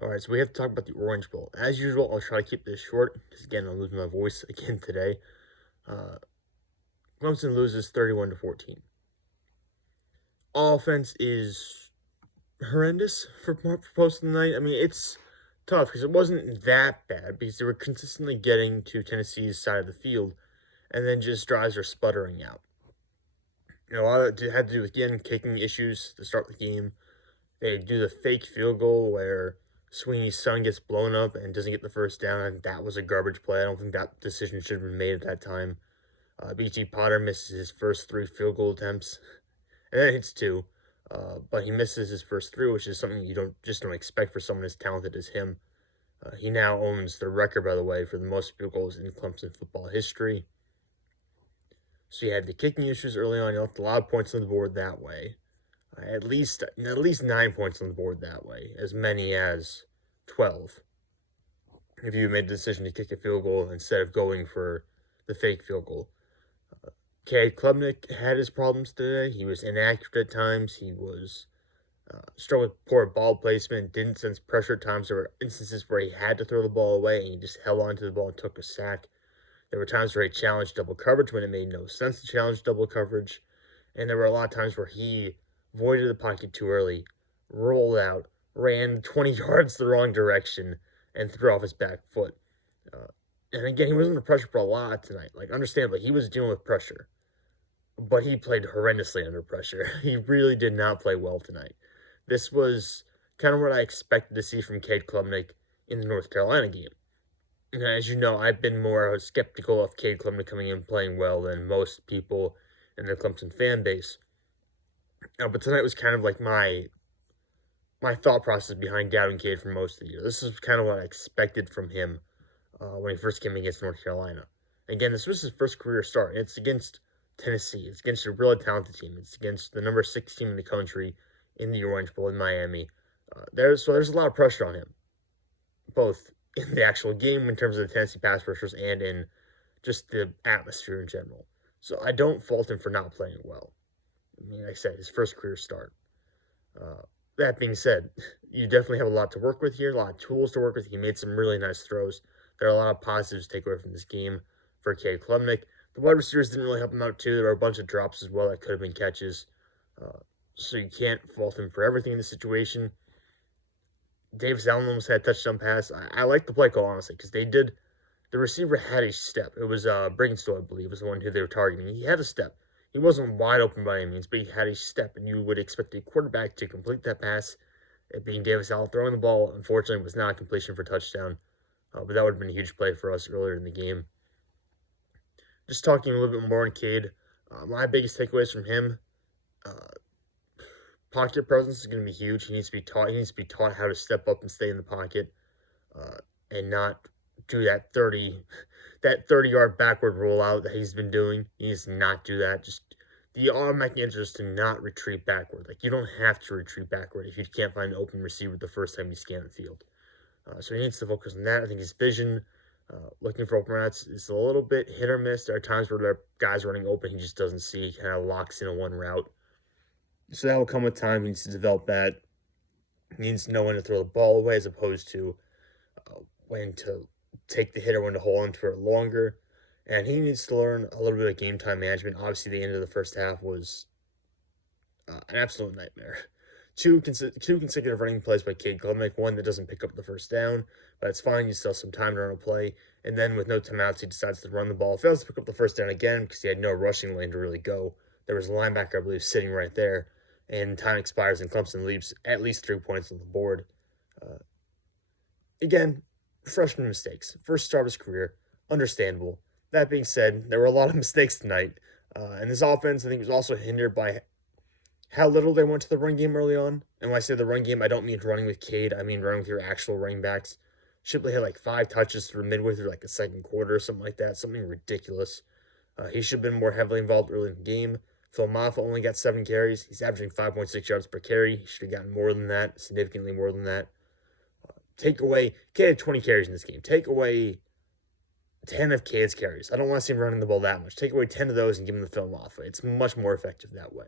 All right, so we have to talk about the Orange Bowl. As usual, I'll try to keep this short because again, I'm losing my voice again today. Uh, Clemson loses 31-14. Offense is horrendous for most of the night. I mean, it's tough because it wasn't that bad because they were consistently getting to Tennessee's side of the field, and then just drives are sputtering out. A lot of it had to do with again kicking issues to start the game. They do the fake field goal where Swinney's son gets blown up and doesn't get the first down. I think that was a garbage play. I don't think that decision should have been made at that time. BT Potter misses his first 3 field goal attempts, and then hits 2. But he misses his first 3, which is something you don't expect for someone as talented as him. He now owns the record, by the way, for the most field goals in Clemson football history. So you had the kicking issues early on. You left a lot of points on the board that way. At least 9 points on the board that way, as many as 12. If you made the decision to kick a field goal instead of going for the fake field goal. Cade Klubnik had his problems today. He was inaccurate at times. He was struggled with poor ball placement, didn't sense pressure at times. There were instances where he had to throw the ball away and he just held onto the ball and took a sack. There were times where he challenged double coverage when it made no sense to challenge double coverage. And there were a lot of times where he voided the pocket too early, rolled out, ran 20 yards the wrong direction, and threw off his back foot. And again, he was under pressure for a lot tonight. Like, understandably, he was dealing with pressure, but he played horrendously under pressure. He really did not play well tonight. This was kind of what I expected to see from Cade Klubnik in the North Carolina game. And as you know, I've been more skeptical of Cade Klubnik coming in and playing well than most people in the Clemson fan base. But tonight was kind of like my thought process behind doubting Cade for most of the year. This is kind of what I expected from him when he first came against North Carolina. Again, this was his first career start. It's against Tennessee. It's against a really talented team. It's against the number 6 team in the country in the Orange Bowl in Miami. There's a lot of pressure on him, both in the actual game in terms of the Tennessee pass rushers and in just the atmosphere in general. So I don't fault him for not playing well. I mean, like I said, his first career start. That being said, you definitely have a lot to work with here, a lot of tools to work with. He made some really nice throws. There are a lot of positives to take away from this game for Cade Klubnik. The wide receivers didn't really help him out, too. There were a bunch of drops as well that could have been catches. So you can't fault him for everything in this situation. Davis Allen almost had a touchdown pass. I like the play call, honestly, because the receiver had a step. It was Brigginstow, I believe, was the one who they were targeting. He had a step. He wasn't wide open by any means, but he had a step, and you would expect a quarterback to complete that pass. It being Davis Allen throwing the ball, unfortunately, was not a completion for touchdown, but that would have been a huge play for us earlier in the game. Just talking a little bit more on Cade, my biggest takeaways from him, pocket presence is going to be huge. He needs to be taught. He needs to be taught how to step up and stay in the pocket, and not do that 30-yard backward rollout that he's been doing. He needs to not do that. Just the automatic answer is to not retreat backward. Like, you don't have to retreat backward if you can't find an open receiver the first time you scan the field. So he needs to focus on that. I think his vision, looking for open routes, is a little bit hit or miss. There are times where there are guys running open he just doesn't see. He kind of locks in a one route. So that will come with time. He needs to develop that. He needs to know when to throw the ball away as opposed to when to take the hit or when to hold on to it longer. And he needs to learn a little bit of game time management. Obviously, the end of the first half was an absolute nightmare. Two consecutive running plays by Cade Klubnik, one that doesn't pick up the first down, but it's fine. You still have some time to run a play. And then with no timeouts, he decides to run the ball. Fails to pick up the first down again because he had no rushing lane to really go. There was a linebacker, I believe, sitting right there. And time expires, and Clemson leaves at least 3 points on the board. Again, freshman mistakes. First start of his career. Understandable. That being said, there were a lot of mistakes tonight. And this offense, I think, was also hindered by how little they went to the run game early on. And when I say the run game, I don't mean running with Cade. I mean running with your actual running backs. Shipley had like 5 touches through midway through like the second quarter or something like that. Something ridiculous. He should have been more heavily involved early in the game. Phil Maffa only got 7 carries. He's averaging 5.6 yards per carry. He should have gotten more than that, significantly more than that. Take away, Cade had 20 carries in this game. Take away 10 of Cade's carries. I don't want to see him running the ball that much. Take away 10 of those and give him the Phil Maffa. It's much more effective that way.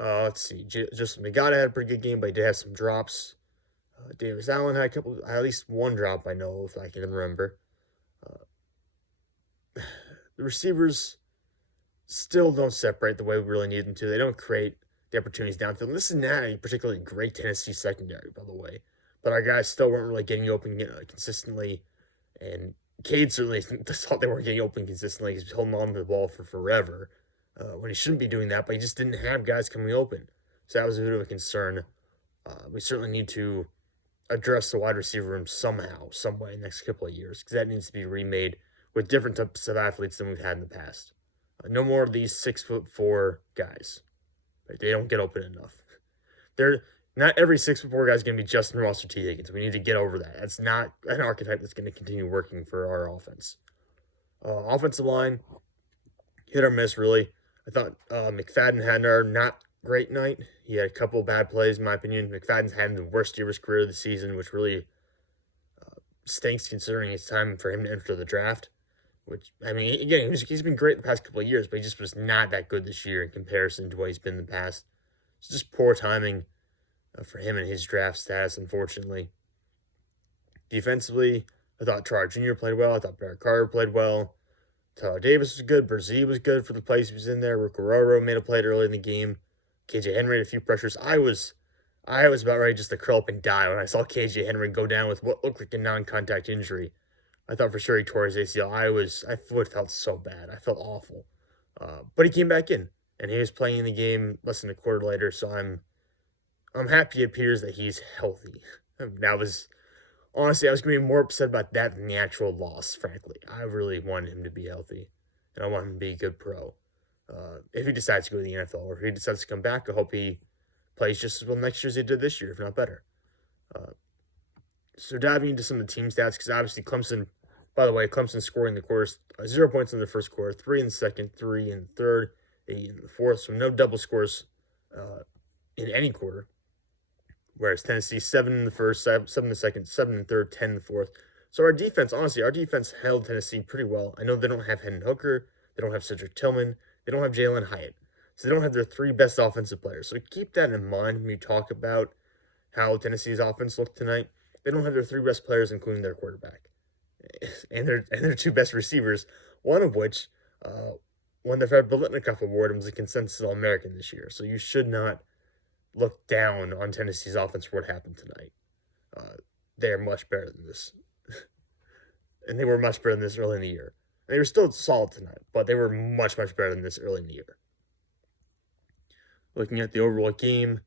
Let's see. Just Magada had a pretty good game, but he did have some drops. Davis Allen had at least one drop I know if I can remember. The receivers still don't separate the way we really need them to. They don't create the opportunities downfield. And this is not a particularly great Tennessee secondary, by the way. But our guys still weren't really getting open consistently. And Cade certainly thought they weren't getting open consistently. He's holding on to the ball for forever when he shouldn't be doing that. But he just didn't have guys coming open. So that was a bit of a concern. We certainly need to address the wide receiver room somehow, some way in the next couple of years, because that needs to be remade with different types of athletes than we've had in the past. No more of these 6'4" guys. Right? They don't get open enough. Not every 6'4" guy is going to be Justin Ross or T. Higgins. We need to get over that. That's not an archetype that's going to continue working for our offense. Offensive line, hit or miss, really. I thought McFadden had a not great night. He had a couple of bad plays, in my opinion. McFadden's had the worst year of his career this season, which really stinks considering it's time for him to enter the draft. Which, I mean, again, he's been great the past couple of years, but he just was not that good this year in comparison to what he's been in the past. It's just poor timing for him and his draft status, unfortunately. Defensively, I thought Troy Jr. played well. I thought Barrett Carter played well. Tyler Davis was good. Berzee was good for the plays he was in there. Rucororo made a play early in the game. KJ Henry had a few pressures. I was about ready just to curl up and die when I saw KJ Henry go down with what looked like a non-contact injury. I thought for sure he tore his ACL. I would have felt so bad. I felt awful. But he came back in, and he was playing in the game less than a quarter later, so I'm happy it appears that he's healthy. Honestly, I was going to be more upset about that than the actual loss, frankly. I really wanted him to be healthy, and I want him to be a good pro. If he decides to go to the NFL, or if he decides to come back, I hope he plays just as well next year as he did this year, if not better. So diving into some of the team stats, because obviously Clemson scoring the quarters, 0 points in the first quarter, 3 in the second, 3 in the third, 8 in the fourth, so no double scores in any quarter. Whereas Tennessee, 7 in the first, 7 in the second, 7 in the third, 10 in the fourth. So our defense held Tennessee pretty well. I know they don't have Hendon Hooker, they don't have Cedric Tillman, they don't have Jalin Hyatt. So they don't have their 3 best offensive players. So keep that in mind when you talk about how Tennessee's offense looked tonight. They don't have their 3 best players, including their quarterback. And their 2 best receivers, one of which won the Fred Biletnikoff Award and was a consensus All-American this year. So you should not look down on Tennessee's offense for what happened tonight. They are much better than this. And they were much better than this early in the year. They were still solid tonight, but they were much, much better than this early in the year. Looking at the overall game,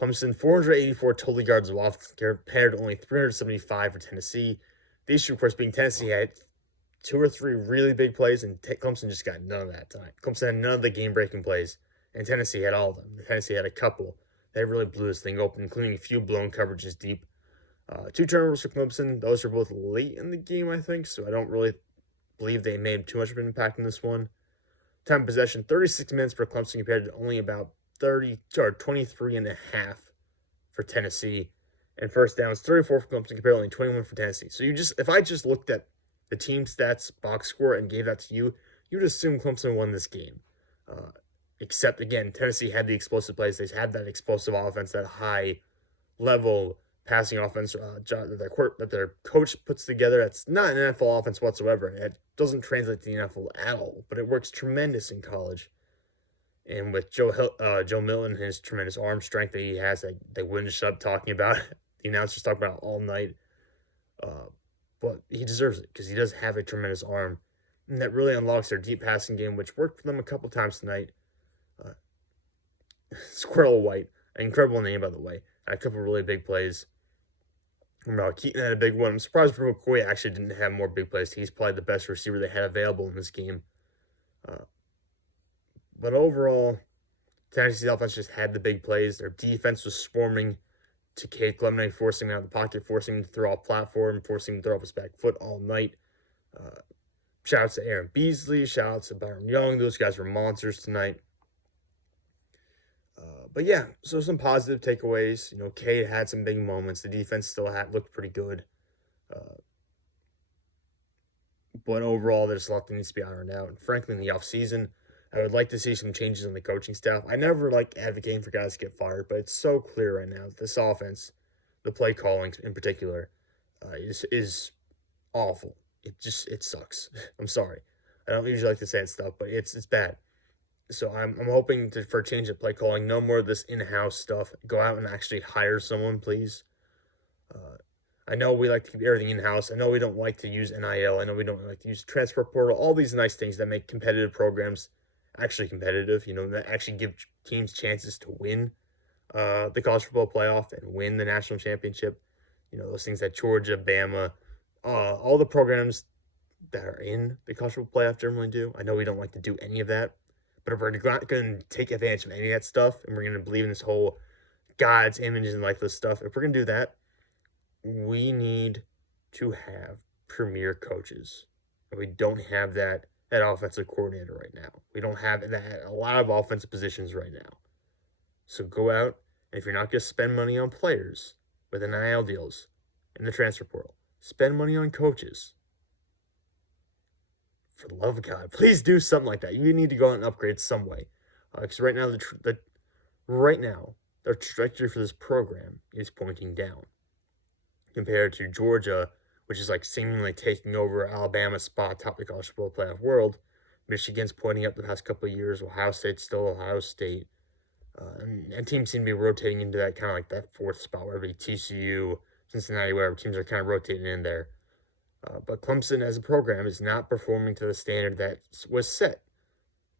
Clemson, 484 total yards of offense compared to only 375 for Tennessee. The issue, of course, being Tennessee had 2 or 3 really big plays, and Clemson just got none of that tonight. Clemson had none of the game-breaking plays, and Tennessee had all of them. Tennessee had a couple. They really blew this thing open, including a few blown coverages deep. 2 turnovers for Clemson. Those are both late in the game, I think, so I don't really believe they made too much of an impact in this one. Time of possession, 36 minutes for Clemson compared to only about 23 and a half for Tennessee. And first downs, 34 for Clemson compared to only 21 for Tennessee. So if I just looked at the team stats box score and gave that to you, you'd assume Clemson won this game. Except, again, Tennessee had the explosive plays. They had that explosive offense, that high-level passing offense that their coach puts together. That's not an NFL offense whatsoever. It doesn't translate to the NFL at all, but it works tremendous in college. And with Joe Milton, his tremendous arm strength that he has, they wouldn't shut up talking about it. The announcers talk about it all night. But he deserves it because he does have a tremendous arm. And that really unlocks their deep passing game, which worked for them a couple times tonight. Squirrel White, an incredible name, by the way. Had a couple really big plays. Keaton had a big one. I'm surprised McCoy actually didn't have more big plays. He's probably the best receiver they had available in this game. But overall, Tennessee's offense just had the big plays. Their defense was swarming to Cade Klubnik, forcing him out of the pocket, forcing him to throw off platform, forcing him to throw off his back foot all night. Shout out to Aaron Beasley. Shout out to Byron Young. Those guys were monsters tonight. But yeah, so some positive takeaways. Cade had some big moments. The defense still looked pretty good. But overall, there's a lot that needs to be ironed out. And frankly, in the offseason, I would like to see some changes in the coaching staff. I never like advocating for guys to get fired, but it's so clear right now that this offense, the play calling in particular is awful. It sucks. I'm sorry. I don't usually like to say that stuff, but it's bad. So I'm hoping for a change of play calling. No more of this in-house stuff. Go out and actually hire someone, please. I know we like to keep everything in-house. I know we don't like to use NIL. I know we don't like to use transfer portal. All these nice things that make competitive programs actually competitive. That actually give teams chances to win the college football playoff and win the national championship. Those things that Georgia, Bama, all the programs that are in the college football playoff generally do. I know we don't like to do any of that. But if we're not going to take advantage of any of that stuff, and we're going to believe in this whole God's images and lifeless stuff, if we're going to do that, we need to have premier coaches. And we don't have that offensive coordinator right now. We don't have that at a lot of offensive positions right now. So go out, and if you're not going to spend money on players with NIL deals in the transfer portal, spend money on coaches. For the love of God, please do something like that. You need to go out and upgrade some way. Because right now, the trajectory for this program is pointing down. Compared to Georgia, which is like seemingly taking over Alabama's spot atop the college football playoff world. Michigan's pointing up the past couple of years. Ohio State's still Ohio State. And teams seem to be rotating into that kind of like that fourth spot, where it'd be TCU, Cincinnati, whatever teams are kind of rotating in there. But Clemson as a program is not performing to the standard that was set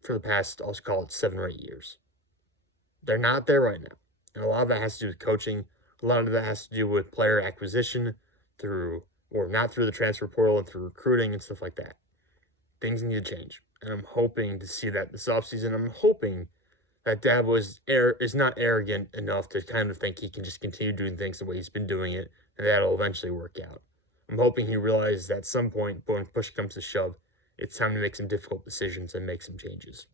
for the past, I'll call it 7 or 8 years. They're not there right now. And a lot of that has to do with coaching. A lot of that has to do with player acquisition not through the transfer portal and through recruiting and stuff like that. Things need to change. And I'm hoping to see that this offseason. I'm hoping that Dabo is not arrogant enough to kind of think he can just continue doing things the way he's been doing it, and that'll eventually work out. I'm hoping he realizes that at some point, when push comes to shove, it's time to make some difficult decisions and make some changes.